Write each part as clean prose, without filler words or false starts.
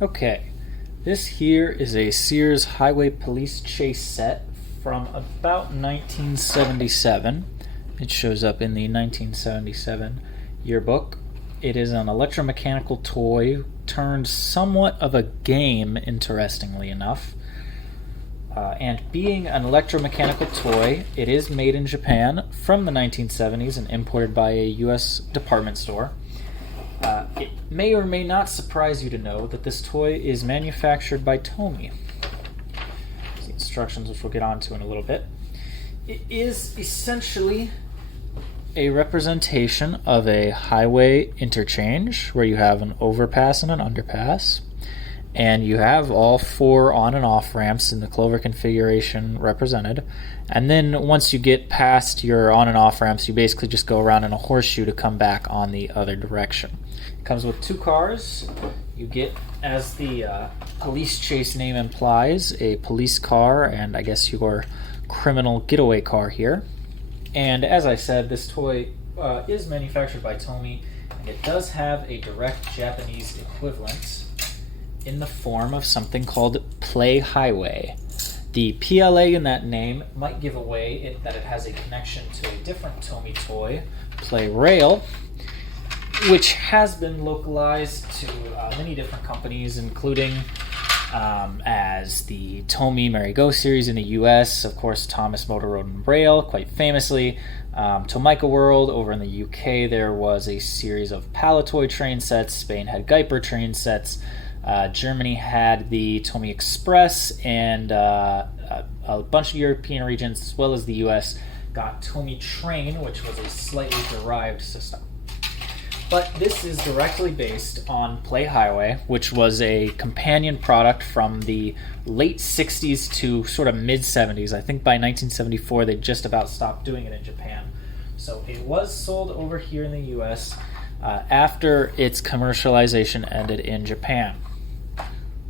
Okay, this here is a Sears highway police chase set from about 1977. It shows up in the 1977 yearbook. It is an electromechanical toy turned somewhat of a game, interestingly enough. And being an electromechanical toy, it is made in Japan from the 1970s and imported by a U.S. department store. It may or may not surprise you to know that this toy is manufactured by Tomy. The instructions, which we'll get onto in a little bit. It is essentially a representation of a highway interchange where you have an overpass and an underpass, and you have all four on and off ramps in the clover configuration represented. And then once you get past your on and off ramps, you basically just go around in a horseshoe to come back on the other direction. It comes with two cars. You get, as the police chase name implies, a police car and I guess your criminal getaway car here. And as I said, this toy is manufactured by Tomy, and it does have a direct Japanese equivalent in the form of something called Pla Highway. The PLA in that name might give away that it has a connection to a different Tomy toy, Plarail, which has been localized to many different companies, including as the Tomy Merry-Go series in the US, of course, Thomas Motor Road and Rail, quite famously. Tomica World over in the UK, there was a series of Palatoy train sets. Spain had Geiper train sets. Germany had the Tomy Express, and a bunch of European regions, as well as the US, got Tomy Train, which was a slightly derived system. But this is directly based on Pla Highway, which was a companion product from the late 60s to sort of mid-70s. I think by 1974 they just about stopped doing it in Japan. So it was sold over here in the US after its commercialization ended in Japan.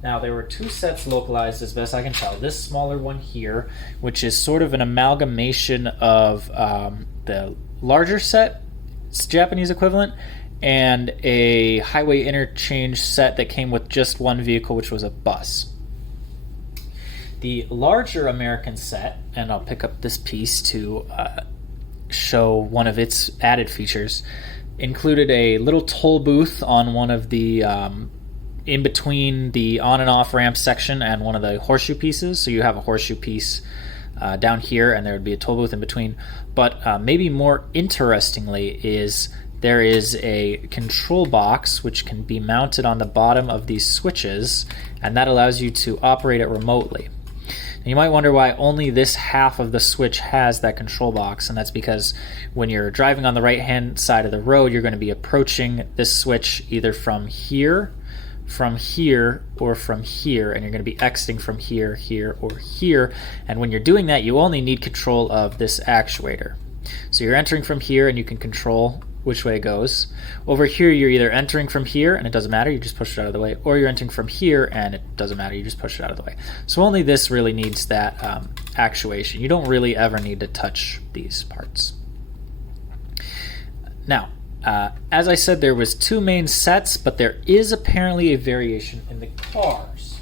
Now, there were two sets localized, as best I can tell. This smaller one here, which is sort of an amalgamation of the larger set, its Japanese equivalent, and a highway interchange set that came with just one vehicle, which was a bus. The larger American set, and I'll pick up this piece to show one of its added features, included a little toll booth on one of the in between the on and off ramp section and one of the horseshoe pieces. So you have a horseshoe piece down here, and there would be a toll booth in between. But maybe more interestingly is there is a control box which can be mounted on the bottom of these switches, and that allows you to operate it remotely. And you might wonder why only this half of the switch has that control box, and that's because when you're driving on the right-hand side of the road, you're going to be approaching this switch either from here, or from here, and you're going to be exiting from here, here, or here. And when you're doing that, you only need control of this actuator. So you're entering from here, and you can control which way it goes. Over here, you're either entering from here, and it doesn't matter, you just push it out of the way, or you're entering from here, and it doesn't matter, you just push it out of the way. So only this really needs that actuation. You don't really ever need to touch these parts. Now, as I said, there was two main sets, but there is apparently a variation in the cars.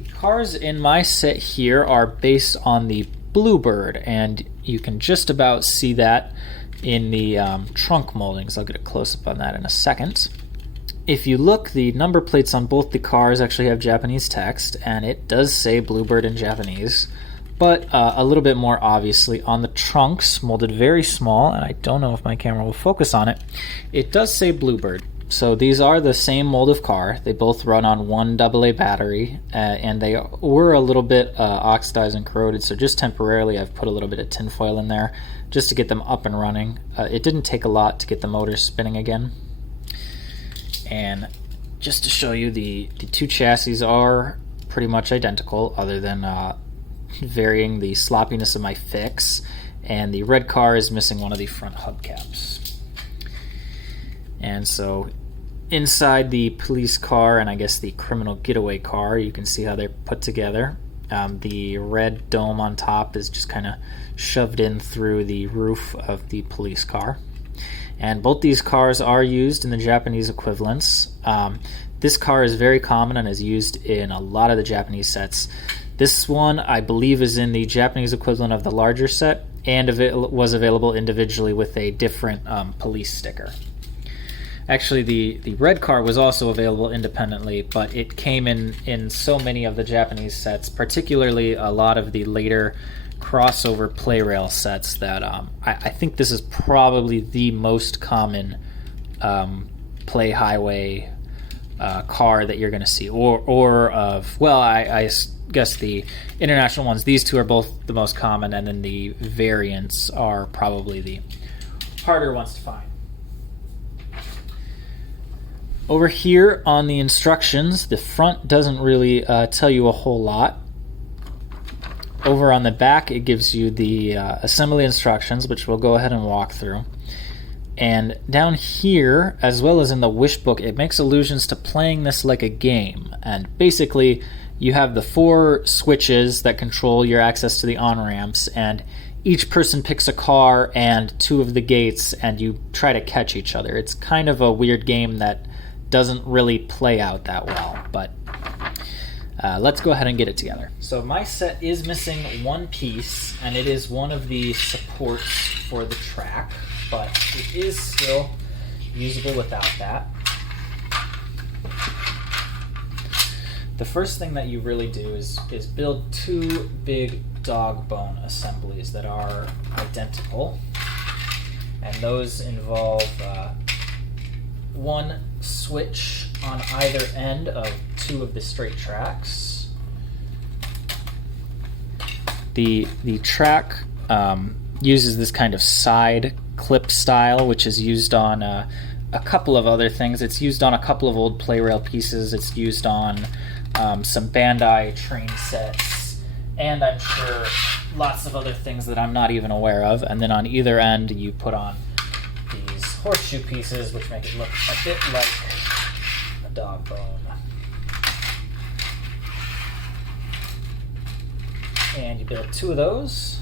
The cars in my set here are based on the Bluebird, and you can just about see that in the trunk moldings. I'll get a close-up on that in a second. If you look, the number plates on both the cars actually have Japanese text, and it does say Bluebird in Japanese, but a little bit more obviously on the trunks, molded very small, and I don't know if my camera will focus on it, it does say Bluebird. So these are the same mold of car. They both run on one AA battery, and they were a little bit oxidized and corroded, so just temporarily I've put a little bit of tinfoil in there just to get them up and running. It didn't take a lot to get the motors spinning again. And just to show you, the two chassis are pretty much identical, other than varying the sloppiness of my fix, and the red car is missing one of the front hubcaps. And so inside the police car and I guess the criminal getaway car, you can see how they're put together. The red dome on top is just kind of shoved in through the roof of the police car. and both these cars are used in the Japanese equivalents. This car is very common and is used in a lot of the Japanese sets. This one, I believe, is in the Japanese equivalent of the larger set, and was available individually with a different police sticker. Actually, the red car was also available independently, but it came in so many of the Japanese sets, particularly a lot of the later crossover Plarail sets, that I think this is probably the most common Pla Highway car that you're going to see, I guess the international ones. These two are both the most common, and then the variants are probably the harder ones to find. Over here on the instructions, the front doesn't really tell you a whole lot. Over on the back, it gives you the assembly instructions, which we'll go ahead and walk through. And down here, as well as in the wish book, it makes allusions to playing this like a game. And basically, you have the 4 switches that control your access to the on-ramps, and each person picks a car and 2 of the gates, and you try to catch each other. It's kind of a weird game that doesn't really play out that well, but let's go ahead and get it together. So my set is missing one piece, and it is one of the supports for the track, but it is still usable without that. The first thing that you really do is build 2 big dog bone assemblies that are identical, and those involve one switch on either end of 2 of the straight tracks. The track uses this kind of side clip style, which is used on a couple of other things. It's used on a couple of old Plarail pieces. It's used on some Bandai train sets, and I'm sure lots of other things that I'm not even aware of. And then on either end, you put on these horseshoe pieces, which make it look a bit like a dog bone. And you build 2 of those.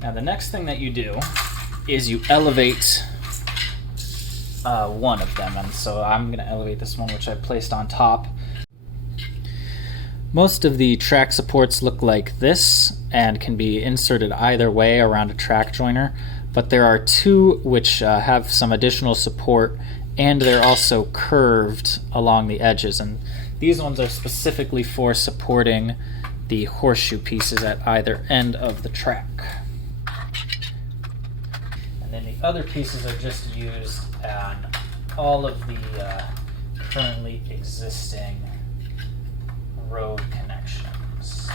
Now the next thing that you do is you elevate one of them, and so I'm going to elevate this one, which I placed on top. Most of the track supports look like this and can be inserted either way around a track joiner, but there are 2 which have some additional support, and they're also curved along the edges, and these ones are specifically for supporting the horseshoe pieces at either end of the track. And then the other pieces are just used on all of the currently existing road connections.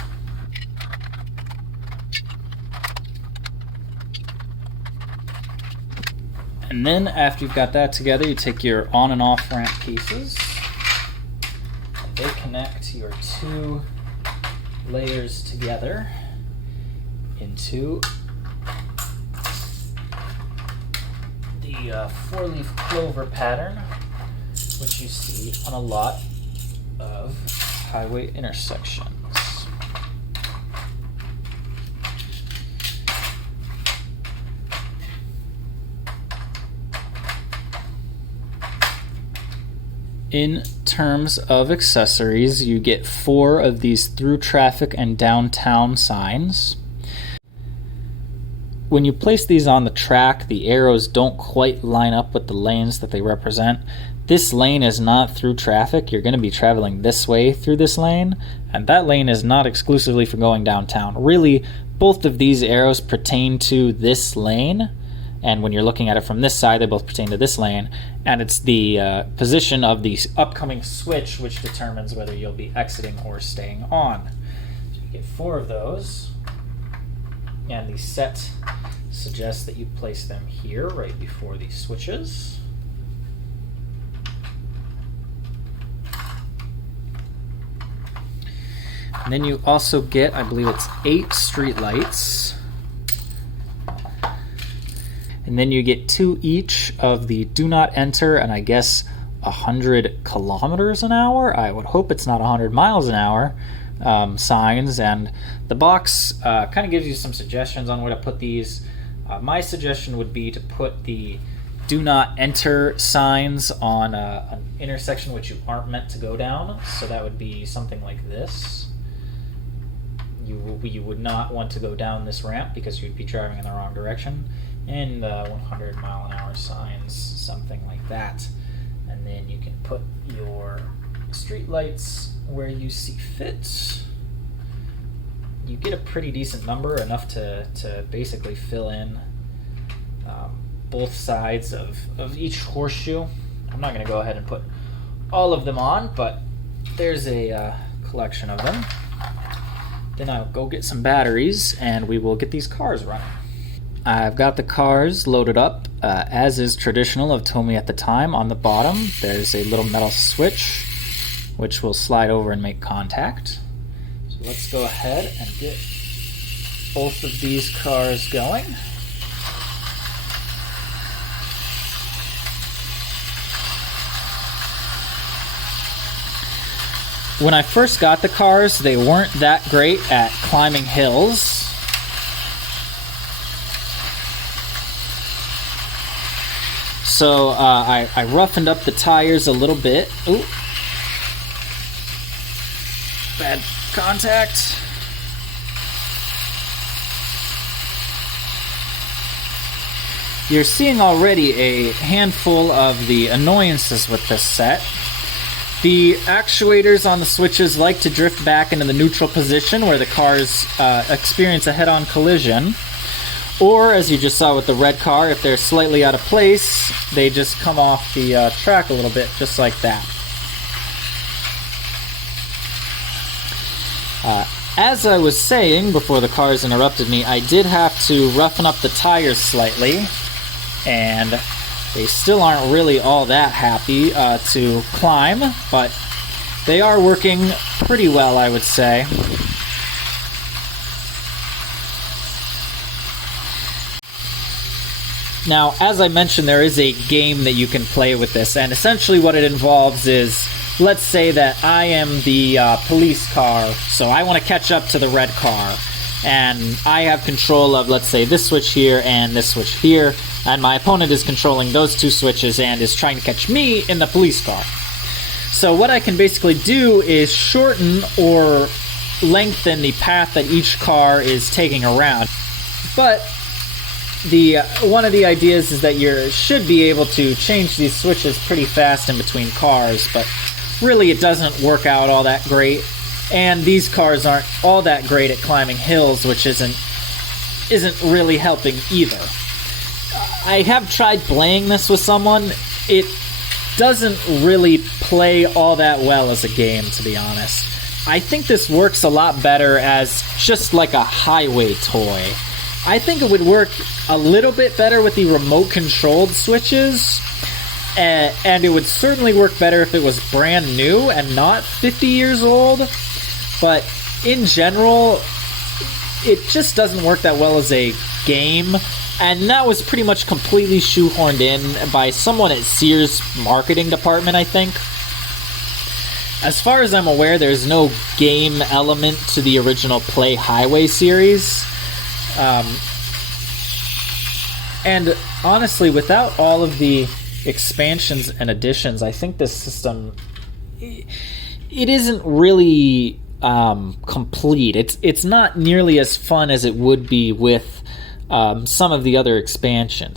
And then after you've got that together, you take your on and off ramp pieces, and they connect your 2 layers together into the 4-leaf clover pattern, which you see on a lot of highway intersections. In terms of accessories, you get 4 of these through traffic and downtown signs. When you place these on the track, the arrows don't quite line up with the lanes that they represent. This lane is not through traffic. You're going to be traveling this way through this lane, and that lane is not exclusively for going downtown. Really, both of these arrows pertain to this lane, and when you're looking at it from this side, they both pertain to this lane, and it's the position of the upcoming switch which determines whether you'll be exiting or staying on. So you get 4 of those, and the set suggests that you place them here right before the switches. And then you also get, I believe it's 8 street lights. And then you get 2 each of the do not enter, and I guess 100 kilometers an hour. I would hope it's not 100 miles an hour, signs, and the box kind of gives you some suggestions on where to put these. My suggestion would be to put the do not enter signs on an intersection which you aren't meant to go down. So that would be something like this. You would not want to go down this ramp because you'd be driving in the wrong direction. And 100-mile-an-hour signs, something like that. And then you can put your street lights where you see fit. You get a pretty decent number, enough to basically fill in both sides of each horseshoe. I'm not going to go ahead and put all of them on, but there's a collection of them. Then I'll go get some batteries and we will get these cars running. I've got the cars loaded up, as is traditional of Tomy at the time. On the bottom there's a little metal switch which will slide over and make contact. So let's go ahead and get both of these cars going. When I first got the cars, they weren't that great at climbing hills. So I roughened up the tires a little bit. Ooh. Bad contact. You're seeing already a handful of the annoyances with this set. The actuators on the switches like to drift back into the neutral position where the cars experience a head-on collision. Or, as you just saw with the red car, if they're slightly out of place, they just come off the track a little bit, just like that. As I was saying before the cars interrupted me, I did have to roughen up the tires slightly, and they still aren't really all that happy to climb, but they are working pretty well, I would say. Now, as I mentioned, there is a game that you can play with this, and essentially what it involves is, let's say that I am the police car, so I want to catch up to the red car, and I have control of, let's say, this switch here and this switch here, and my opponent is controlling those two switches and is trying to catch me in the police car. So what I can basically do is shorten or lengthen the path that each car is taking around. But one of the ideas is that you should be able to change these switches pretty fast in between cars, but really it doesn't work out all that great. And these cars aren't all that great at climbing hills, which isn't really helping either. I have tried playing this with someone. It doesn't really play all that well as a game, to be honest. I think this works a lot better as just like a highway toy. I think it would work a little bit better with the remote-controlled switches, and it would certainly work better if it was brand new and not 50 years old. But in general, it just doesn't work that well as a game, and that was pretty much completely shoehorned in by someone at Sears marketing department, I think. As far as I'm aware, there's no game element to the original Pla Highway series. And honestly, without all of the expansions and additions, I think this system, it isn't really complete. It's not nearly as fun as it would be with some of the other expansions.